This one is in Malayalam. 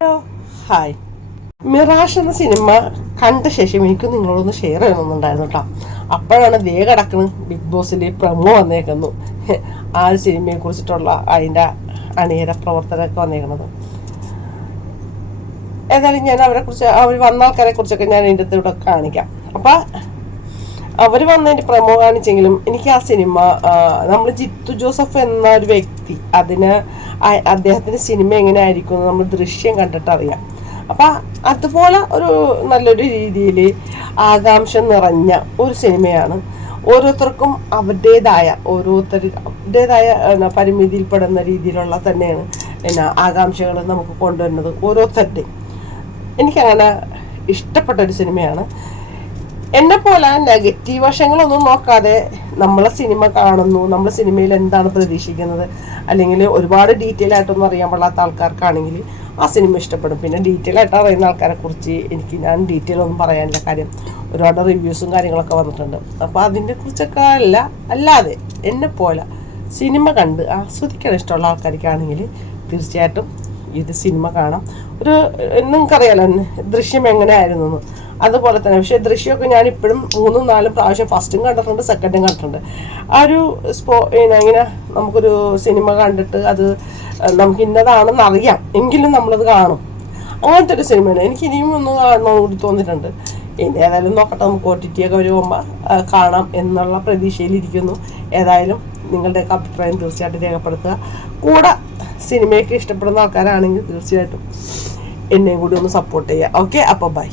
ഹായ്. മിറാഷ് എന്ന സിനിമ കണ്ട ശേഷം എനിക്ക് നിങ്ങളൊന്ന് ഷെയർ ചെയ്യണമെന്നുണ്ടായിരുന്നു കേട്ടോ അപ്പോഴാണ് ദേ കിടക്കുന്നത് ബിഗ് ബോസിന്റെ പ്രമോ വന്നേക്കുന്നു ആ സിനിമയെ കുറിച്ചിട്ടുള്ള അതിന്റെ അണിയര പ്രവർത്തനമൊക്കെ വന്നേക്കുന്നത്. ഏതായാലും ഞാൻ അവരെ കുറിച്ച് അവർ വന്ന ആൾക്കാരെ കുറിച്ചൊക്കെ ഞാൻ എന്റെ ഇവിടെ കാണിക്കാം. അപ്പം അവർ വന്നതിന്റെ പ്രമോ കാണിച്ചെങ്കിലും എനിക്ക് ആ സിനിമ നമ്മൾ ജിത്തു ജോസഫ് എന്ന ഒരു വ്യക്തി അതിന് അദ്ദേഹത്തിന്റെ സിനിമ എങ്ങനെ ആയിരിക്കും നമ്മൾ ദൃശ്യം കണ്ടിട്ട് അറിയാം അപ്പം അതുപോലെ ഒരു നല്ലൊരു രീതിയിൽ ആകാംക്ഷ നിറഞ്ഞ ഒരു സിനിമയാണ് ഓരോരുത്തർക്കും അവരുടേതായ ഓരോരുത്തരുടേതായ പരിമിതിയിൽപ്പെടുന്ന രീതിയിലുള്ള തന്നെയാണ് പിന്നെ ആകാംക്ഷകൾ നമുക്ക് കൊണ്ടുവരുന്നത് ഓരോരുത്തരുടെയും. എനിക്കങ്ങനെ ഇഷ്ടപ്പെട്ട ഒരു സിനിമയാണ് എന്നെ പോലെ നെഗറ്റീവ് വശങ്ങളൊന്നും നോക്കാതെ നമ്മളെ സിനിമ കാണുന്നു. നമ്മൾ സിനിമയിൽ എന്താണ് പ്രതീക്ഷിക്കുന്നത്? അല്ലെങ്കിൽ ഒരുപാട് ഡീറ്റെയിൽ ആയിട്ടൊന്നും അറിയാൻ പാടാത്ത ആൾക്കാർക്കാണെങ്കിൽ ആ സിനിമ ഇഷ്ടപ്പെടും. പിന്നെ ഡീറ്റെയിൽ ആയിട്ട് അറിയുന്ന ആൾക്കാരെ കുറിച്ച് എനിക്ക് ഞാൻ ഡീറ്റെയിൽ ഒന്നും പറയാനില്ല. കാര്യം ഒരുപാട് റിവ്യൂസും കാര്യങ്ങളൊക്കെ വന്നിട്ടുണ്ട്. അപ്പോൾ അതിന്റെ കുറിച്ചൊക്കെ അല്ല അല്ലാതെ എന്നെ പോലെ സിനിമ കണ്ട് ആസ്വദിക്കാൻ ഇഷ്ടമുള്ള ആൾക്കാർക്കാണെങ്കിൽ തീർച്ചയായിട്ടും ഇത് സിനിമ കാണാം. ഒരു നിങ്ങൾക്കറിയാലോ ദൃശ്യം എങ്ങനെയായിരുന്നു അതുപോലെ തന്നെ. പക്ഷേ ദൃശ്യമൊക്കെ ഞാൻ ഇപ്പോഴും മൂന്നും നാലും പ്രാവശ്യം ഫസ്റ്റും കണ്ടിട്ടുണ്ട് സെക്കൻഡും കണ്ടിട്ടുണ്ട്. ആ ഒരു സ്പോ ഇങ്ങനെ നമുക്കൊരു സിനിമ കണ്ടിട്ട് അത് നമുക്ക് ഇന്നതാണെന്ന് അറിയാം. എങ്കിലും നമ്മളത് കാണും. അങ്ങനത്തെ ഒരു സിനിമയാണ്. എനിക്ക് ഇനിയും ഒന്ന് കാണണമെന്ന് കൂടി തോന്നിയിട്ടുണ്ട്. ഇനി ഏതായാലും നോക്കട്ടെ നമുക്ക് ഒ ടി ടി ഒക്കെ വരുമ്പോൾ കാണാം എന്നുള്ള പ്രതീക്ഷയിലിരിക്കുന്നു. ഏതായാലും നിങ്ങളുടെയൊക്കെ അഭിപ്രായം തീർച്ചയായിട്ടും രേഖപ്പെടുത്തുക. കൂടെ സിനിമയൊക്കെ ഇഷ്ടപ്പെടുന്ന ആൾക്കാരാണെങ്കിൽ തീർച്ചയായിട്ടും എന്നെയും കൂടി ഒന്ന് സപ്പോർട്ട് ചെയ്യുക. ഓക്കെ അപ്പോൾ ബൈ